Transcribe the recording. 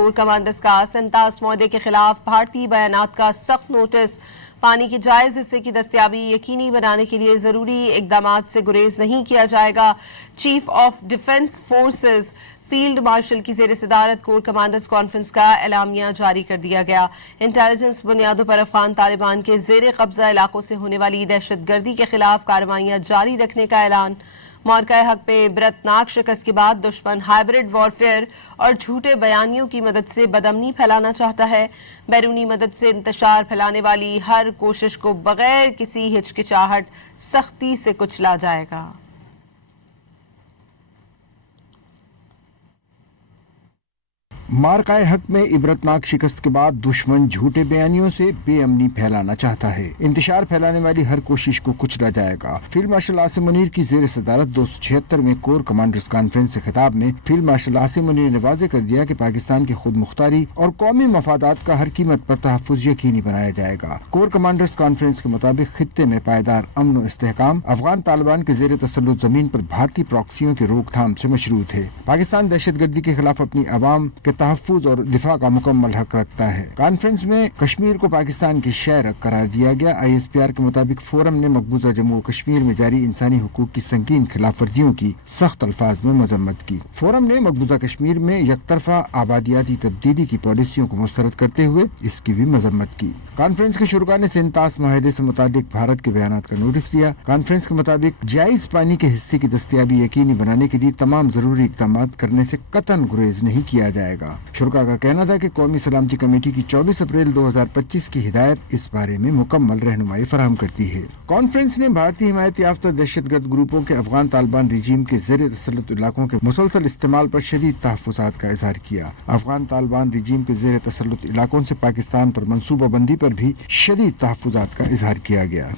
Corps commanders کا 47 معاہدے کے خلاف بھارتی بیانات کا سخت نوٹس۔ پانی کے جائز حصے کی دستیابی یقینی بنانے کے لیے ضروری اقدامات سے گریز نہیں کیا جائے گا۔ Chief of defence forces field marshal کی زیر صدارت کور کمانڈرز کانفرنس کا اعلامیہ جاری کر دیا گیا۔ انٹیلیجنس بنیادوں پر افغان طالبان کے زیر قبضہ علاقوں سے ہونے والی دہشت گردی کے خلاف کارروائیاں جاری رکھنے کا اعلان۔ معرکہ حق میں عبرتناک شکست کے بعد دشمن ہائبرڈ وارفیئر اور جھوٹے بیانیوں کی مدد سے بدامنی پھیلانا چاہتا ہے۔ بیرونی مدد سے انتشار پھیلانے والی ہر کوشش کو بغیر کسی ہچکچاہٹ سختی سے کچلا جائے گا۔ معرکہ حق میں عبرتناک شکست کے بعد دشمن جھوٹے بیانیوں سے بے امنی پھیلانا چاہتا ہے۔ انتشار پھیلانے والی ہر کوشش کو کچلا جائے گا۔ فیلڈ مارشل عاصم منیر کی زیر صدارت 276 میں کور کمانڈرز کانفرنس سے خطاب میں فیلڈ مارشل عاصم منیر نے واضح کر دیا کہ پاکستان کی خود مختاری اور قومی مفادات کا ہر قیمت پر تحفظ یقینی بنایا جائے گا۔ کور کمانڈرز کانفرنس کے مطابق خطے میں پائیدار امن و استحکام افغان طالبان کے زیر تسلط زمین پر بھارتی پراکسیوں کی روک تھام سے مشروط ہے۔ پاکستان دہشت گردی کے خلاف اپنی عوام کے تحفظ اور دفاع کا مکمل حق رکھتا ہے۔ کانفرنس میں کشمیر کو پاکستان کی شہر قرار دیا گیا۔ ISPR کے مطابق فورم نے مقبوضہ جموں و کشمیر میں جاری انسانی حقوق کی سنگین خلاف ورزیوں کی سخت الفاظ میں مذمت کی۔ فورم نے مقبوضہ کشمیر میں یک طرفہ آبادیاتی تبدیلی کی پالیسیوں کو مسترد کرتے ہوئے اس کی بھی مذمت کی۔ کانفرنس کے شرکاء نے 47 معاہدے سے متعلق بھارت کے بیانات کا نوٹس لیا۔ کانفرنس کے مطابق جائز پانی کے حصے کی دستیابی یقینی بنانے کے لیے تمام ضروری اقدامات کرنے سے قطعاً گریز نہیں کیا جائے گا۔ شرکاء کا کہنا تھا کہ قومی سلامتی کمیٹی کی 24 اپریل 2025 کی ہدایت اس بارے میں مکمل رہنمائی فراہم کرتی ہے۔ کانفرنس نے بھارتی حمایت یافتہ دہشت گرد گروپوں کے افغان طالبان رجیم کے زیر تسلط علاقوں کے مسلسل استعمال پر شدید تحفظات کا اظہار کیا۔ افغان طالبان رجیم کے زیر تسلط علاقوں سے پاکستان پر منصوبہ بندی پر بھی شدید تحفظات کا اظہار کیا گیا۔